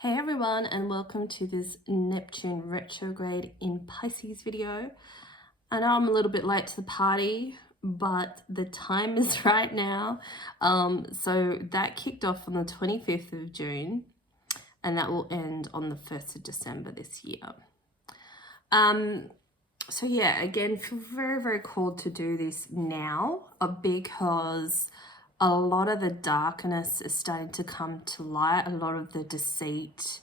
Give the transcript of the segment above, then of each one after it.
Hey everyone, and welcome to this Neptune Retrograde in Pisces video. I know I'm a little bit late to the party, but the time is right now. So that kicked off on the 25th of June, and that will end on the 1st of December this year. So yeah, again, feel very, very called to do this now because a lot of the darkness is starting to come to light, a lot of the deceit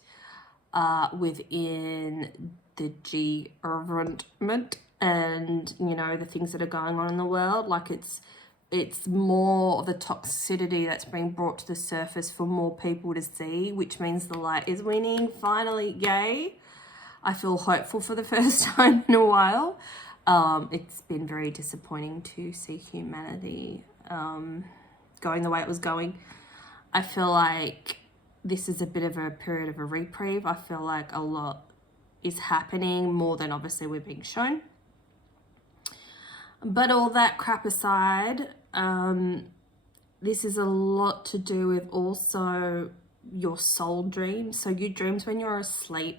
within the government and, you know, the things that are going on in the world. Like it's more of the toxicity that's being brought to the surface for more people to see, which means the light is winning, finally, yay. I feel hopeful for the first time in a while. It's been very disappointing to see humanity going the way it was going. I feel like this is a bit of a period of a reprieve. I feel like a lot is happening, more than obviously we're being shown. But all that crap aside, this is a lot to do with also your soul dreams. So your dreams when you're asleep,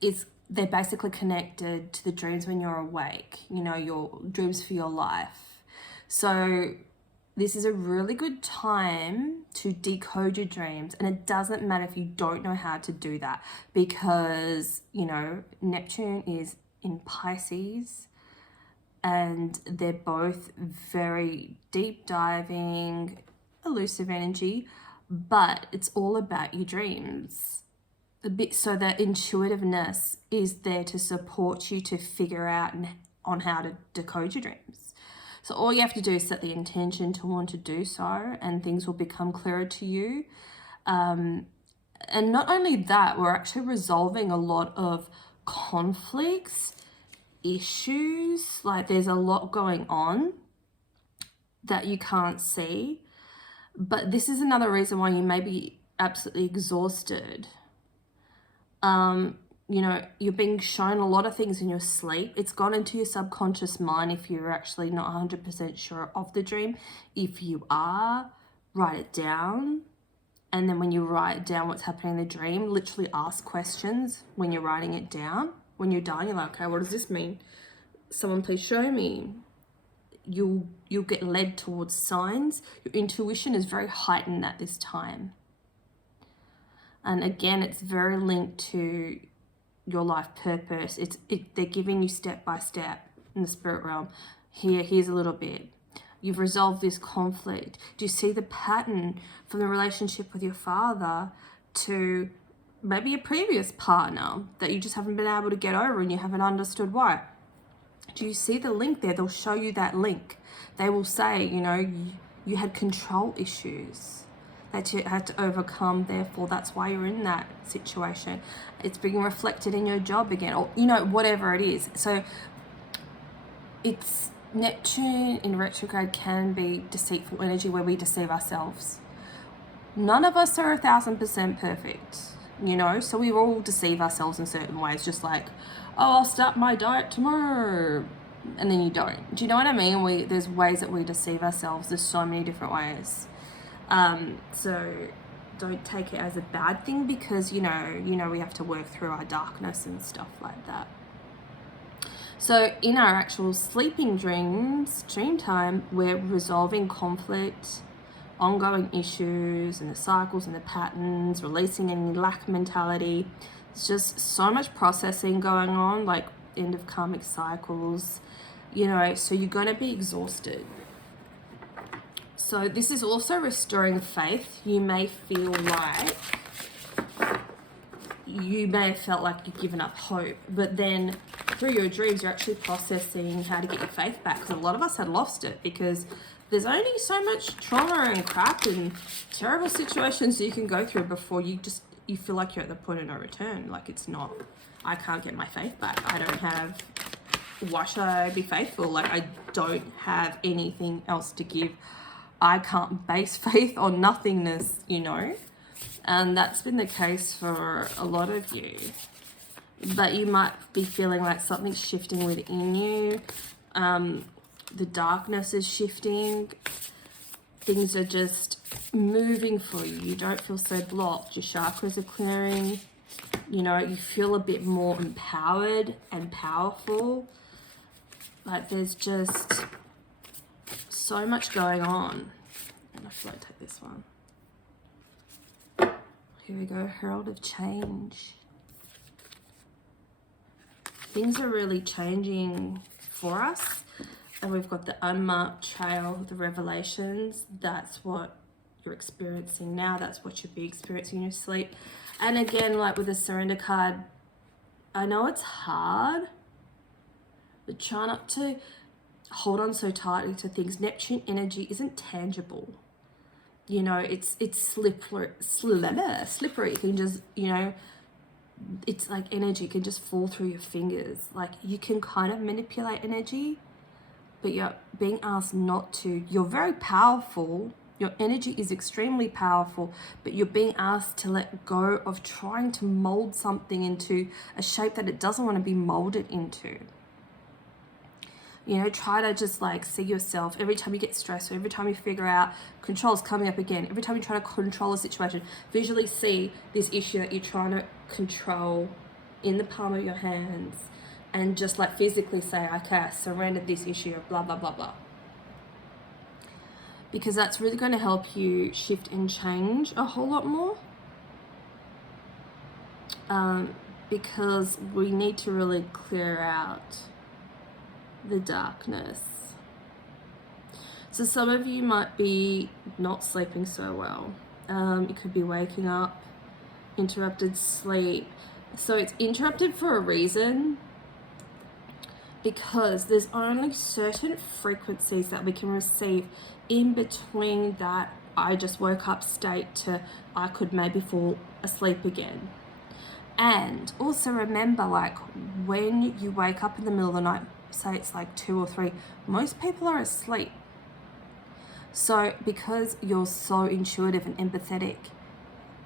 they're basically connected to the dreams when you're awake, you know, your dreams for your life. So this is a really good time to decode your dreams, and it doesn't matter if you don't know how to do that, because, you know, Neptune is in Pisces and they're both very deep diving, elusive energy, but it's all about your dreams. So that intuitiveness is there to support you to figure out on how to decode your dreams. So all you have to do is set the intention to want to do so, and things will become clearer to you. And not only that, we're actually resolving a lot of conflicts, issues. Like there's a lot going on that you can't see. But this is another reason why you may be absolutely exhausted. You know, you're being shown a lot of things in your sleep. It's gone into your subconscious mind if you're actually not 100% sure of the dream. If you are, write it down. And then when you write down what's happening in the dream, literally ask questions when you're writing it down. When you're done, you're like, okay, what does this mean? Someone please show me. You'll get led towards signs. Your intuition is very heightened at this time. And again, it's very linked to your life purpose. They're giving you step by step in the spirit realm. Here's a little bit. You've resolved this conflict. Do you see the pattern from the relationship with your father to maybe a previous partner that you just haven't been able to get over and you haven't understood why? Do you see the link there? They'll show you that link. They will say, you know, you had control issues that you had to overcome, therefore that's why you're in that situation. It's being reflected in your job again, or, you know, whatever it is. So it's Neptune in retrograde can be deceitful energy where we deceive ourselves. None of us are 1000% perfect, you know, so we all deceive ourselves in certain ways, just like, oh, I'll start my diet tomorrow, and then you don't. Do you know what I mean? There's ways that we deceive ourselves. There's so many different ways. So don't take it as a bad thing, because you know we have to work through our darkness and stuff like that. So in our actual sleeping dreams, dream time, we're resolving conflict, ongoing issues and the cycles and the patterns, releasing any lack mentality. It's just so much processing going on, like end of karmic cycles, you know, so you're going to be exhausted. So this is also restoring faith. You may feel like you may have felt like you've given up hope, but then through your dreams, you're actually processing how to get your faith back, because a lot of us had lost it because there's only so much trauma and crap and terrible situations you can go through before you feel like you're at the point of no return. Like it's not, I can't get my faith back. I don't have, why should I be faithful? Like I don't have anything else to give. I can't base faith on nothingness, you know, and that's been the case for a lot of you. But you might be feeling like something's shifting within you. The darkness is shifting. things are just moving for you. You don't feel so blocked. Your chakras are clearing. You know, you feel a bit more empowered and powerful. Like there's just so much going on. And I feel like I take this one. Here we go, Herald of Change. Things are really changing for us. And we've got the unmarked trail, the revelations. That's what you're experiencing now. That's what you'll be experiencing in your sleep. And again, like with the surrender card, I know it's hard, but try not to hold on so tightly to things. Neptune energy isn't tangible. You know, it's slippery. It can just, you know, it's like energy can just fall through your fingers. Like you can kind of manipulate energy, but you're being asked not to. You're very powerful. Your energy is extremely powerful, but you're being asked to let go of trying to mold something into a shape that it doesn't want to be molded into. You know, try to just like see yourself every time you get stressed, or every time you figure out control's coming up again, every time you try to control a situation, visually see this issue that you're trying to control in the palm of your hands, and just like physically say, okay, I surrendered this issue of blah, blah, blah, blah. Because that's really going to help you shift and change a whole lot more. Because we need to really clear out the darkness. So some of you might be not sleeping so well. You could be waking up, interrupted sleep. So it's interrupted for a reason, because there's only certain frequencies that we can receive in between that I just woke up state to I could maybe fall asleep again. And also remember, like when you wake up in the middle of the night, say it's like 2 or 3, most people are asleep. So because you're so intuitive and empathetic,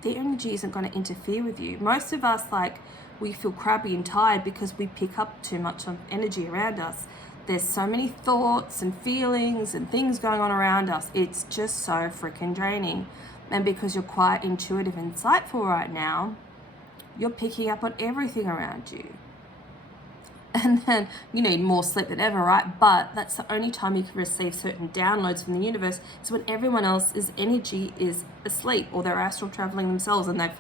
the energy isn't going to interfere with you. Most of us, like, we feel crabby and tired because we pick up too much of energy around us. There's so many thoughts and feelings and things going on around us. It's just so freaking draining. And because you're quite intuitive and insightful right now, you're picking up on everything around you. And then you need more sleep than ever, right? But that's the only time you can receive certain downloads from the universe, is when everyone else's energy is asleep, or they're astral traveling themselves and they've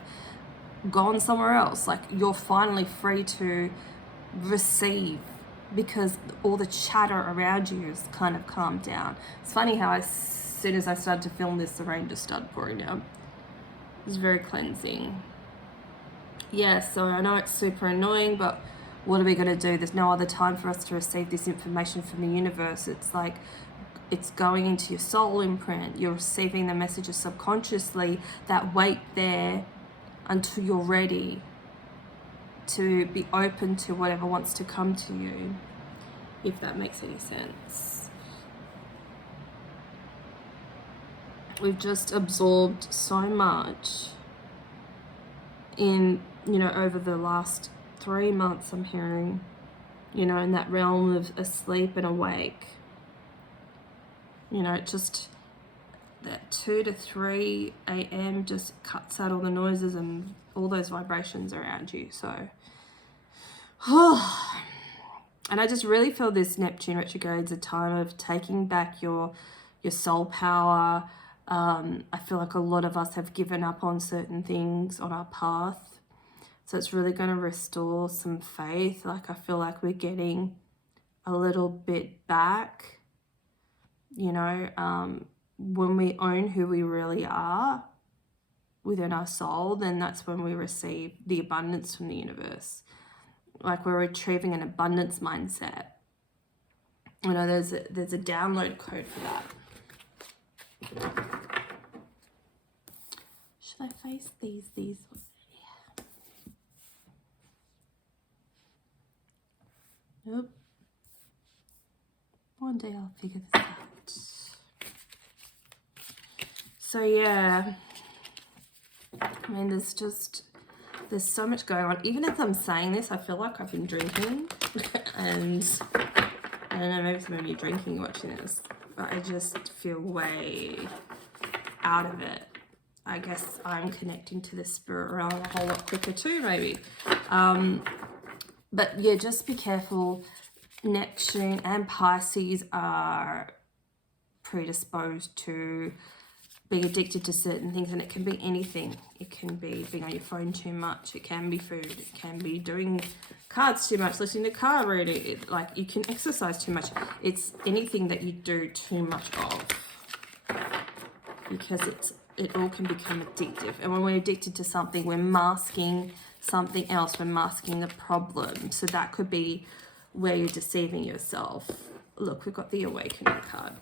gone somewhere else. Like you're finally free to receive, because all the chatter around you is kind of calmed down. It's funny how as soon as I started to film this, the rain just started pouring down. It was very cleansing. Yeah, so I know it's super annoying, but what are we going to do? There's no other time for us to receive this information from the universe. It's like it's going into your soul imprint. You're receiving the messages subconsciously that wait there until you're ready to be open to whatever wants to come to you, if that makes any sense. We've just absorbed so much in, you know, over the last 3 months, I'm hearing, you know, in that realm of asleep and awake. You know, just that 2 to 3 a.m. just cuts out all the noises and all those vibrations around you. So, and I just really feel this Neptune retrograde is a time of taking back your soul power. I feel like a lot of us have given up on certain things on our path. So it's really going to restore some faith. Like I feel like we're getting a little bit back, you know, when we own who we really are within our soul, then that's when we receive the abundance from the universe. Like we're retrieving an abundance mindset. You know, there's a download code for that. Should I face these? Yeah. Nope. One day I'll figure this out. So yeah, I mean, there's so much going on. Even as I'm saying this, I feel like I've been drinking and I don't know, maybe some of you drinking watching this, but I just feel way out of it. I guess I'm connecting to the spirit realm a whole lot quicker too, maybe. But yeah, just be careful. Neptune and Pisces are predisposed to being addicted to certain things, and it can be anything. It can be being on your phone too much. It can be food. It can be doing cards too much, listening to card reading. Like, you can exercise too much. It's anything that you do too much of, because it all can become addictive. And when we're addicted to something, we're masking something else. We're masking the problem. So that could be where you're deceiving yourself. Look, we've got the Awakening card.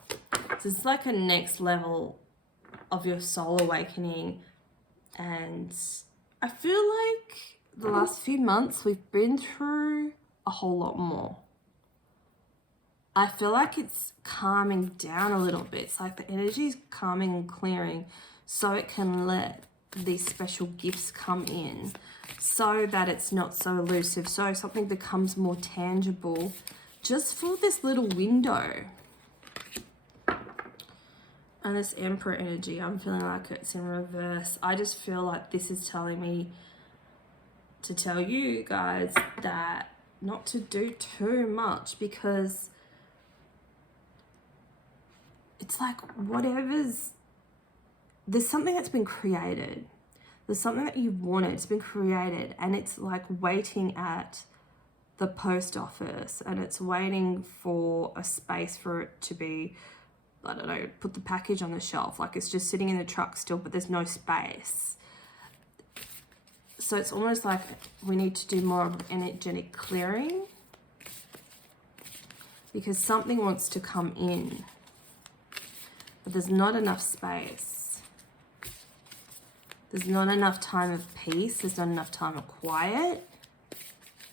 So it's like a next level of your soul awakening. And I feel like the last few months we've been through a whole lot more. I feel like it's calming down a little bit. It's like the energy is calming and clearing, so it can let these special gifts come in, so that it's not so elusive, so something becomes more tangible just for this little window. And this Emperor energy, I'm feeling like it's in reverse. I just feel like this is telling me to tell you guys that not to do too much, because it's like there's something that's been created. There's something that you wanted, it's been created, and it's like waiting at the post office, and it's waiting for a space for it to be, I don't know, put the package on the shelf. Like, it's just sitting in the truck still, but there's no space. So it's almost like we need to do more of energetic clearing, because something wants to come in, but there's not enough space. There's not enough time of peace. There's not enough time of quiet.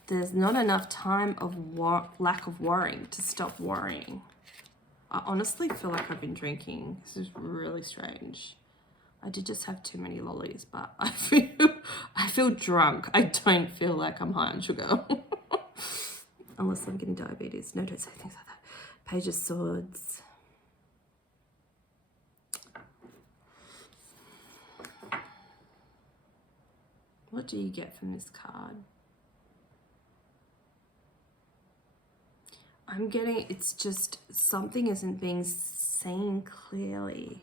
There's not enough time of lack of worrying to stop worrying. I honestly feel like I've been drinking. This is really strange. I did just have too many lollies, but I feel drunk. I don't feel like I'm high on sugar. Unless I'm getting diabetes. No, don't say things like that. Page of Swords. What do you get from this card? I'm getting, it's just something isn't being seen clearly.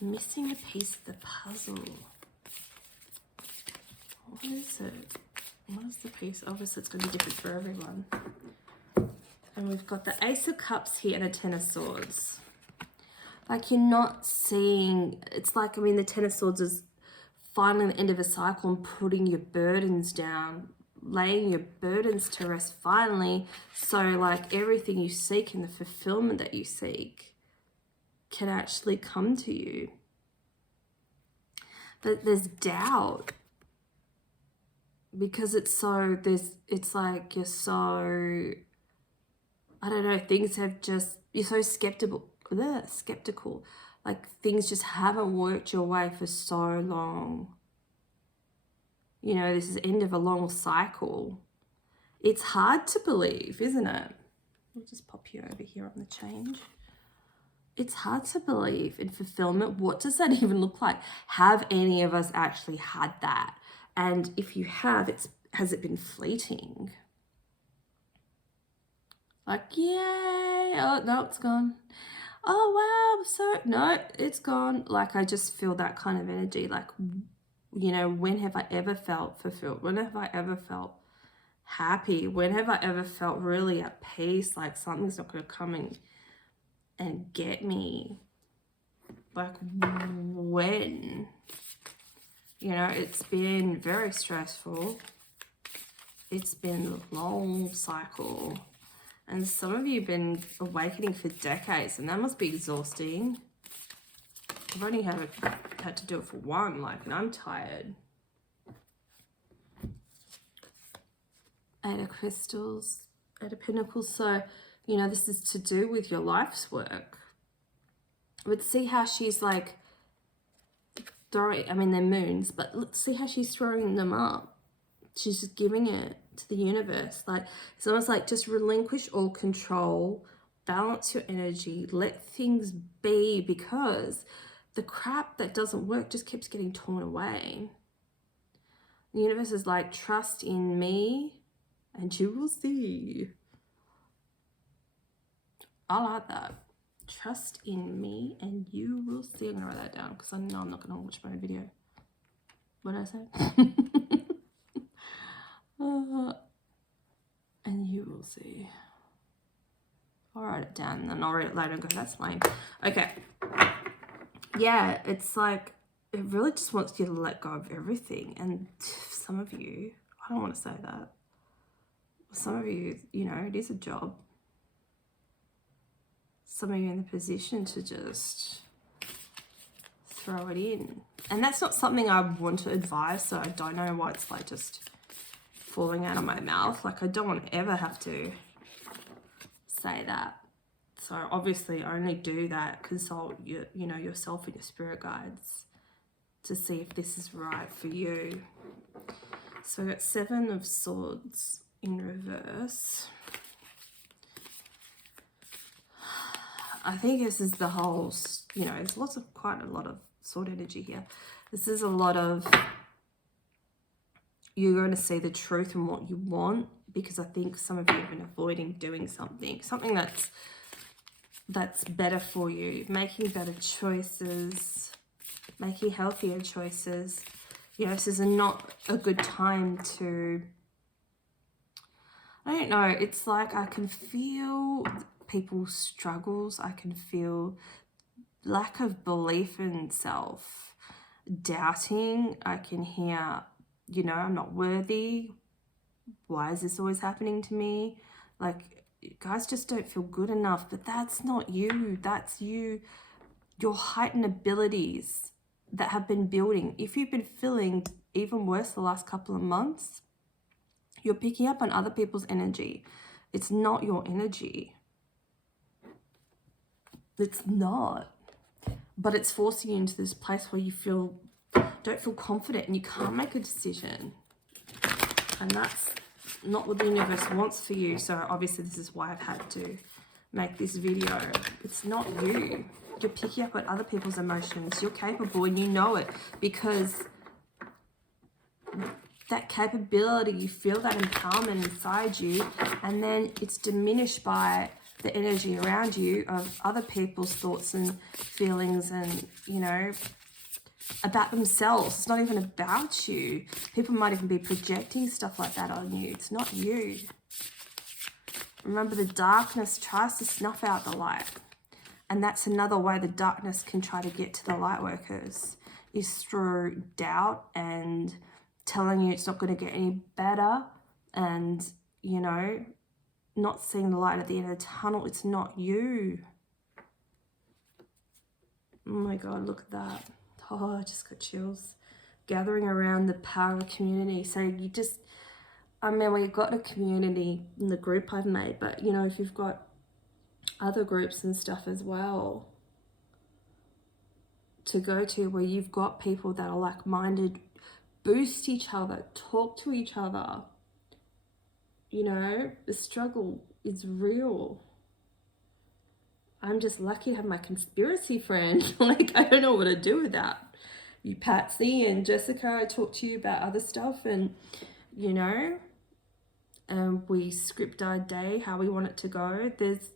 Missing a piece of the puzzle. What is it? What is the piece? Obviously it's going to be different for everyone. And we've got the Ace of Cups here and a Ten of Swords. Like, you're not seeing, it's like, I mean, the Ten of Swords is finally the end of a cycle and putting your burdens down, laying your burdens to rest finally, so like everything you seek and the fulfillment that you seek can actually come to you. But there's doubt, because it's like you're so, I don't know, things have just, you're so skeptical, like things just haven't worked your way for so long. You know, this is the end of a long cycle. It's hard to believe, isn't it? We'll just pop you over here on the change. It's hard to believe in fulfillment. What does that even look like? Have any of us actually had that? And if you have, has it been fleeting? Like, yay, oh, no, it's gone. Oh, wow, no, it's gone. Like, I just feel that kind of energy. Like, you know, when have I ever felt fulfilled? When have I ever felt happy? When have I ever felt really at peace? Like, something's not going to come and get me. Like, when? You know, it's been very stressful. It's been a long cycle. And some of you have been awakening for decades, and that must be exhausting. I've only had to do it for one, like, and I'm tired. Eight of Crystals, Eight of Pentacles. So, you know, this is to do with your life's work. But see how she's like throwing, I mean, they're moons, but let's see how she's throwing them up. She's just giving it to the universe. Like, it's almost like just relinquish all control, balance your energy, let things be, because the crap that doesn't work just keeps getting torn away. The universe is like, trust in me and you will see. I like that. Trust in me and you will see. I'm going to write that down because I know I'm not going to watch my video. What did I say? And you will see. I'll write it down and then I'll read it later and go, that's lame. Okay. Yeah, it's like, it really just wants you to let go of everything. And some of you, I don't want to say that. Some of you, you know, it is a job. Some of you in the position to just throw it in. And that's not something I want to advise, so I don't know why it's like just falling out of my mouth. Like, I don't want to ever have to say that. So obviously only do that, consult your, you know, yourself and your spirit guides to see if this is right for you. So I got 7 of Swords in reverse. I think this is the whole, you know, there's quite a lot of sword energy here. This is a lot of, you're going to see the truth in what you want, because I think some of you have been avoiding doing something that's better for you, making better choices, making healthier choices. You know, this is not a good time to, I don't know, it's like I can feel people's struggles. I can feel lack of belief in self, doubting. I can hear, you know, I'm not worthy. Why is this always happening to me? Like, guys just don't feel good enough. But that's not you. That's you. Your heightened abilities that have been building. If you've been feeling even worse the last couple of months, you're picking up on other people's energy. It's not your energy. It's not. But it's forcing you into this place where you don't feel confident and you can't make a decision. And that's not what the universe wants for you. So obviously this is why I've had to make this video. It's not you. You're picking up on other people's emotions. You're capable and you know it, because that capability, you feel that empowerment inside you, and then it's diminished by the energy around you of other people's thoughts and feelings and, you know, about themselves. It's not even about you. People might even be projecting stuff like that on you. It's not you. Remember, the darkness tries to snuff out the light. And that's another way the darkness can try to get to the light workers, is through doubt and telling you it's not going to get any better, and, you know, not seeing the light at the end of the tunnel. It's not you. Oh my God, look at that. Oh, I just got chills. Gathering around the power of community. So you just, I mean, we've got a community in the group I've made, but, you know, if you've got other groups and stuff as well to go to, where you've got people that are like-minded, boost each other, talk to each other. You know, the struggle is real. I'm just lucky to have my conspiracy friend. Like, I don't know what to do with that. You, Patsy and Jessica, I talk to you about other stuff, and, you know, we script our day, how we want it to go. There's,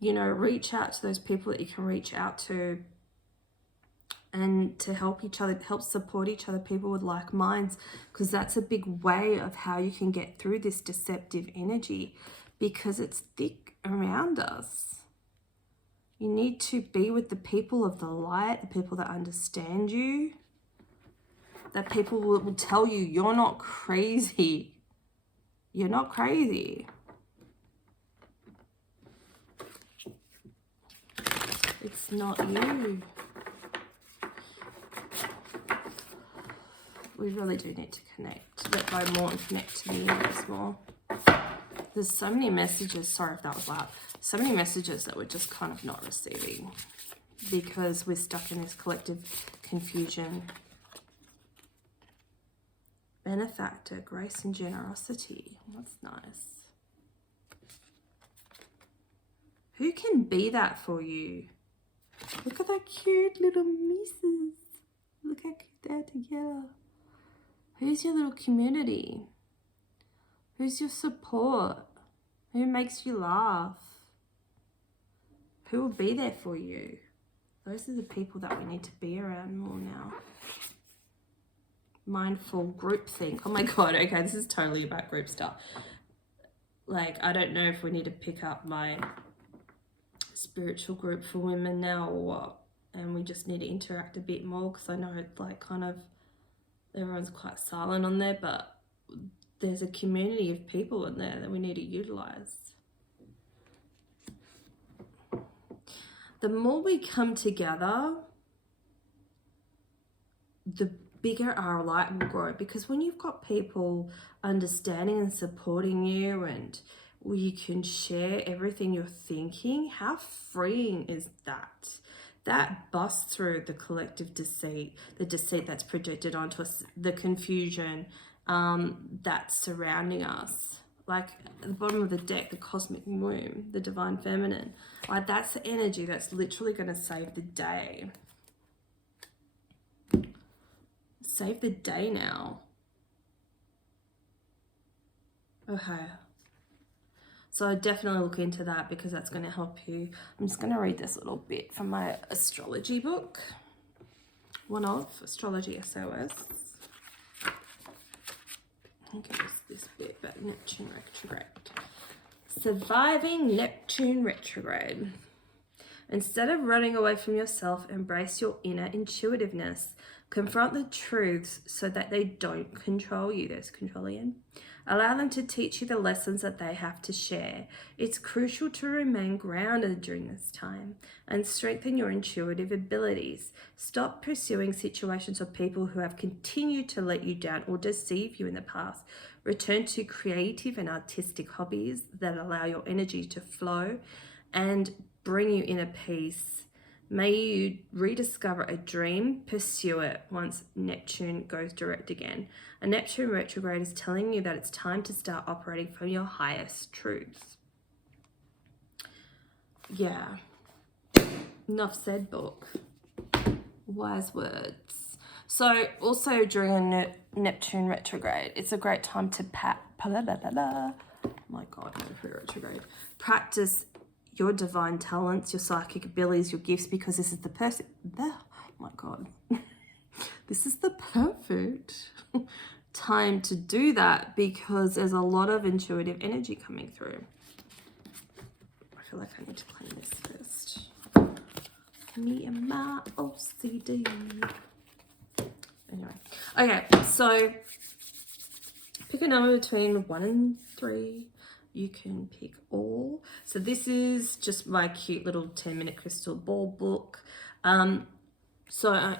you know, reach out to those people that you can reach out to, and to help each other, help support each other, people with like minds, because that's a big way of how you can get through this deceptive energy, because it's thick around us. You need to be with the people of the light, the people that understand you, that people will tell you you're not crazy. You're not crazy. It's not you. We really do need to connect, let go more and connect to the universe more. There's so many messages, sorry if that was loud, so many messages that we're just kind of not receiving, because we're stuck in this collective confusion. Benefactor, grace and generosity. That's nice. Who can be that for you? Look at that cute little misses. Look how cute they're together. Who's your little community? Who's your support? Who makes you laugh? Who will be there for you? Those are the people that we need to be around more now. Mindful groupthink. Oh my God, okay, this is totally about group stuff. Like, I don't know if we need to pick up my spiritual group for women now or what. And we just need to interact a bit more, because I know it's like kind of, everyone's quite silent on there, but there's a community of people in there that we need to utilize. The more we come together, the bigger our light will grow, because when you've got people understanding and supporting you, and you can share everything you're thinking, how freeing is that? That busts through the collective deceit, the deceit that's projected onto us, the confusion that's surrounding us. Like at the bottom of the deck, the cosmic womb, the divine feminine, like that's the energy that's literally going to save the day. Save the day now. Okay. So definitely look into that, because that's going to help you. I'm just going to read this little bit from my astrology book. One of Astrology SOS. I think it was this bit about Neptune Retrograde. Surviving Neptune Retrograde. Instead of running away from yourself, embrace your inner intuitiveness. Confront the truths so that they don't control you. There's control again. Allow them to teach you the lessons that they have to share. It's crucial to remain grounded during this time and strengthen your intuitive abilities. Stop pursuing situations or people who have continued to let you down or deceive you in the past. Return to creative and artistic hobbies that allow your energy to flow and bring you inner peace. May you rediscover a dream, pursue it once Neptune goes direct again. A Neptune retrograde is telling you that it's time to start operating from your highest truths. Yeah. Enough said, book. Wise words. So also during a Neptune retrograde, it's a great time to oh my God, Neptune retrograde. Practice your divine talents, your psychic abilities, your gifts, because this is the perfect, oh my God, this is the perfect time to do that, because there's a lot of intuitive energy coming through. I feel like I need to clean this first. Me and my OCD. Anyway, okay, so pick a number between 1 and 3. You can pick all. So this is just my cute little 10-minute crystal ball book. So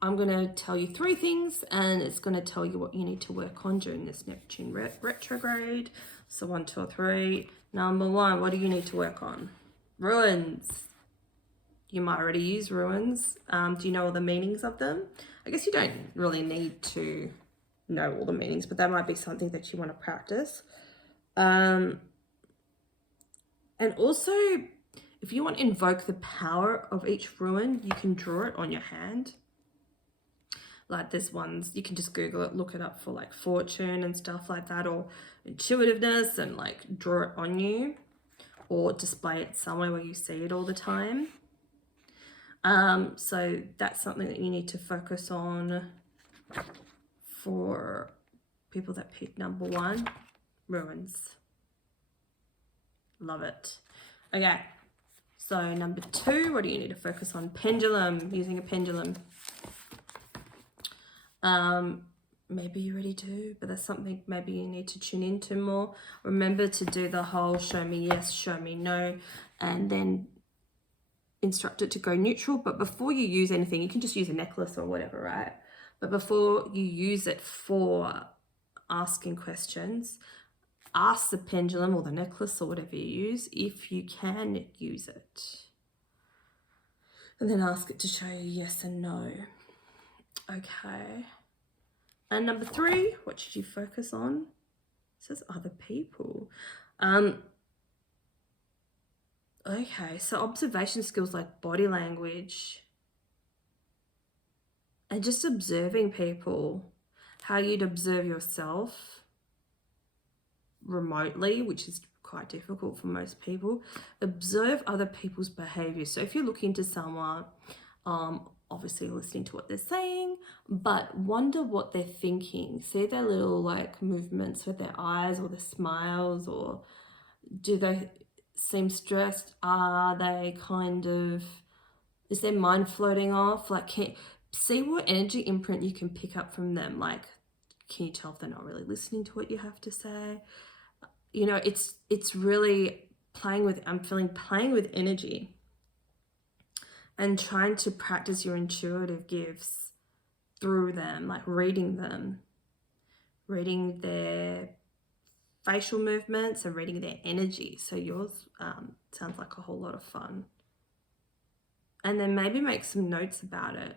I'm going to tell you 3 things, and it's going to tell you what you need to work on during this Neptune retrograde. So 1, 2, or 3. Number 1, what do you need to work on? Ruins. You might already use ruins. Do you know all the meanings of them? I guess you don't really need to know all the meanings, but that might be something that you want to practice. And also, if you want to invoke the power of each ruin, you can draw it on your hand. Like there's ones, you can just Google it, look it up for like fortune and stuff like that, or intuitiveness, and like draw it on you, or display it somewhere where you see it all the time. So that's something that you need to focus on for people that pick number 1. Ruins. Love it. Okay, so number 2, what do you need to focus on? Pendulum, using a pendulum. Maybe you already do, but that's something maybe you need to tune into more. Remember to do the whole show me yes, show me no, and then instruct it to go neutral. But before you use anything, you can just use a necklace or whatever, right? But before you use it for asking questions, ask the pendulum or the necklace or whatever you use if you can use it, and then ask it to show you yes and no. Okay, and number 3, what should you focus on? It says other people. Okay, so observation skills like body language and just observing people, how you'd observe yourself remotely, which is quite difficult for most people. Observe other people's behaviors. So if you're looking to someone, obviously listening to what they're saying, but wonder what they're thinking. See their little like movements with their eyes or their smiles, or do they seem stressed? Are they kind of, is their mind floating off? Like, see what energy imprint you can pick up from them. Like, can you tell if they're not really listening to what you have to say? You know, it's really playing with, I'm feeling playing with energy and trying to practice your intuitive gifts through them, like reading them, reading their facial movements and reading their energy. So yours sounds like a whole lot of fun. And then maybe make some notes about it.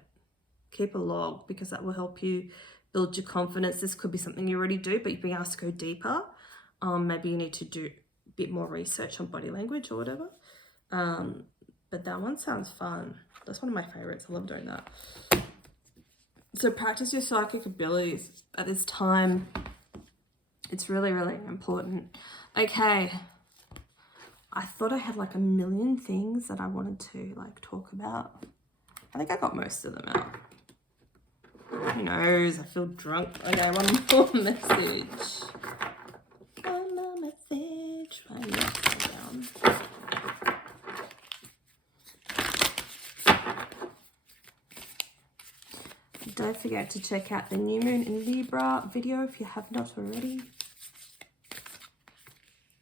Keep a log, because that will help you build your confidence. This could be something you already do, but you've been asked to go deeper. Maybe you need to do a bit more research on body language or whatever. But that one sounds fun. That's one of my favorites. I love doing that. So practice your psychic abilities at this time. It's really, really important. Okay. I thought I had like a million things that I wanted to like talk about. I think I got most of them out. Who knows? I feel drunk. Okay, one more message. One more message. Right down. Don't forget to check out the new moon in Libra video if you have not already.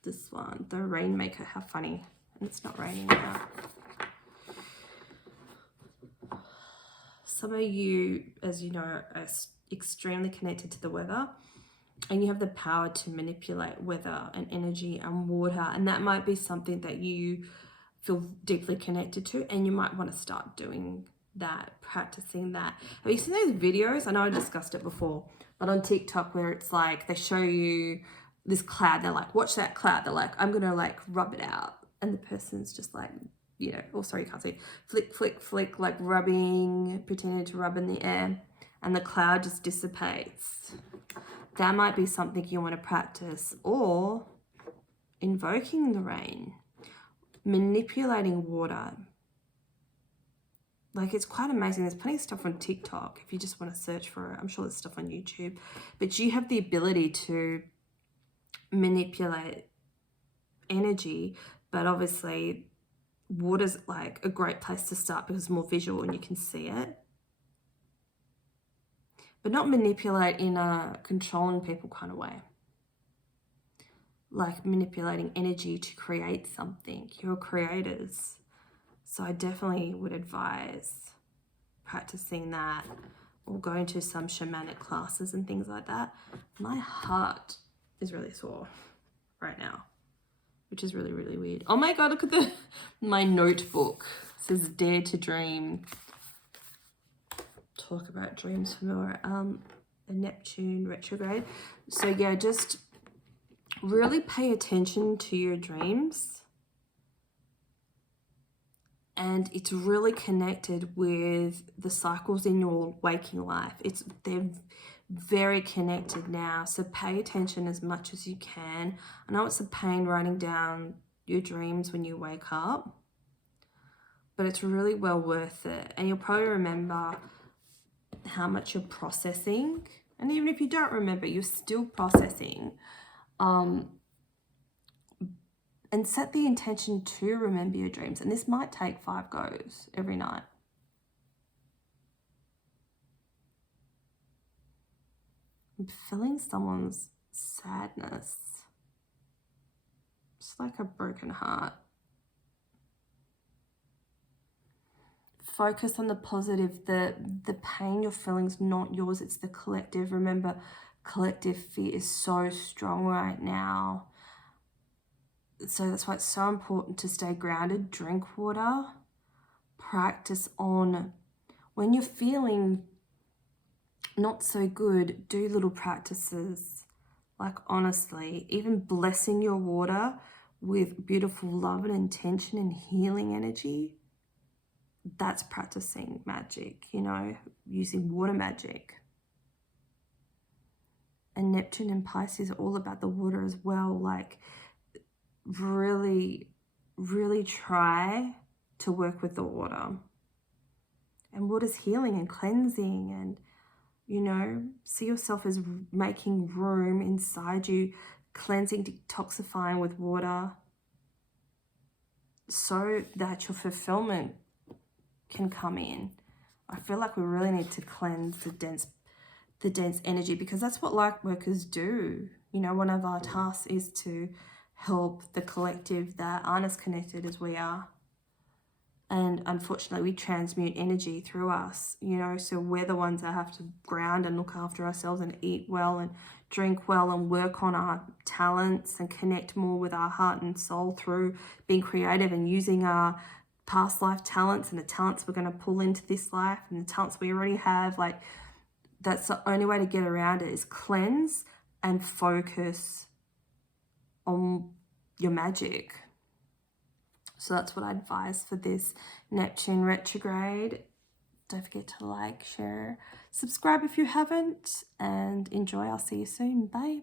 This one, the Rainmaker, how funny. And it's not raining now. Some of you, as you know, are extremely connected to the weather, and you have the power to manipulate weather and energy and water, and that might be something that you feel deeply connected to, and you might want to start doing that, practicing that. Have you seen those videos? I know I discussed it before, but on TikTok, where it's like they show you this cloud, they're like, watch that cloud, they're like, I'm gonna like rub it out, and the person's just like, you know, oh sorry, you can't see, flick, flick, flick, like rubbing, pretending to rub in the air, and the cloud just dissipates. That might be something you want to practice, or invoking the rain, manipulating water. Like, it's quite amazing. There's plenty of stuff on TikTok if you just want to search for it. I'm sure there's stuff on YouTube, but you have the ability to manipulate energy. But obviously water's like a great place to start because it's more visual and you can see it, but not manipulate in a controlling people kind of way, like manipulating energy to create something. You're creators, so I definitely would advise practicing that or going to some shamanic classes and things like that. My heart is really sore right now, which is really, really weird. Oh my God, look at my notebook. It says Dare to Dream. Talk about dreams for more. The Neptune Retrograde. So yeah, just really pay attention to your dreams. And it's really connected with the cycles in your waking life. They're very connected now, so pay attention as much as you can. I know it's a pain writing down your dreams when you wake up, but it's really well worth it. And you'll probably remember how much you're processing, and even if you don't remember, you're still processing. And set the intention to remember your dreams, and this might take 5 goes every night. I'm feeling someone's sadness. It's like a broken heart. Focus on the positive. The pain you're feeling is not yours, it's the collective. Remember, collective fear is so strong right now. So that's why it's so important to stay grounded, drink water, practice on when you're feeling not so good, do little practices. Like honestly, even blessing your water with beautiful love and intention and healing energy, that's practicing magic, you know, using water magic. And Neptune and Pisces are all about the water as well. Like, really, really try to work with the water. And water's healing and cleansing, and, you know, see yourself as making room inside you, cleansing, detoxifying with water, so that your fulfillment can come in. I feel like we really need to cleanse the dense energy, because that's what light workers do. You know, one of our tasks is to help the collective that aren't as connected as we are. And unfortunately, we transmute energy through us, you know, so we're the ones that have to ground and look after ourselves and eat well and drink well and work on our talents and connect more with our heart and soul through being creative and using our past life talents and the talents we're going to pull into this life and the talents we already have. Like, that's the only way to get around it, is cleanse and focus on your magic. So that's what I advise for this Neptune retrograde. Don't forget to like, share, subscribe if you haven't, and enjoy. I'll see you soon. Bye.